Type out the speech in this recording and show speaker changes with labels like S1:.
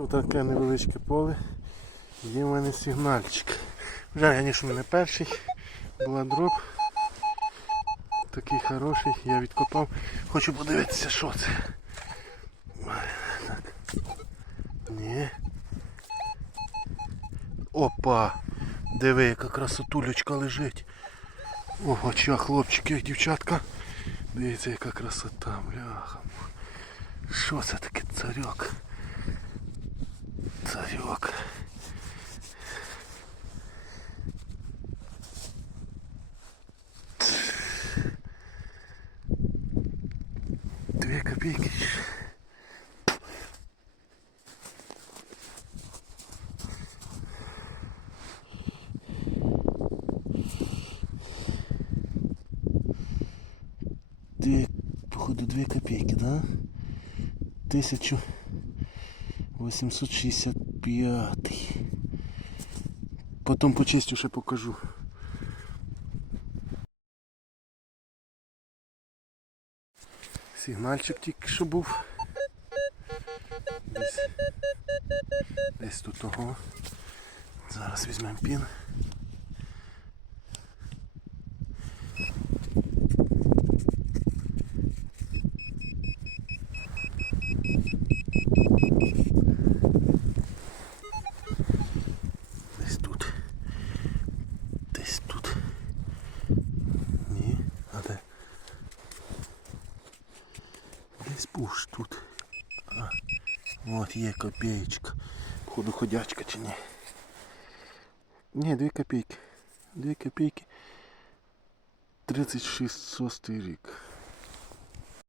S1: Знайшов таке невеличке поле. Є в мене сигнальчик. Вже, звісно, не перший. Була дроб. Такий хороший. Я відкопав. Хочу подивитися, що це. Так. Ні. Опа! Диви, яка красотулечка лежить. Ого, ча, хлопчики дівчатка. Дивіться, яка красота, бляха. Що це таке царьок? Царьок. Две копейки. Две, походу, две копейки, да? Тысячу восемьсот шестьдесят пятый. Потім по честю ще покажу. Сигнальчик тільки що був. Десь, десь тут того. Зараз візьмемо пін. Десь тут. Десь тут. Ні, а де? Десь був тут. А, от є копеечка. Походу ходячка чи ні. Ні, дві копійки. Дві копійки. 36 рік.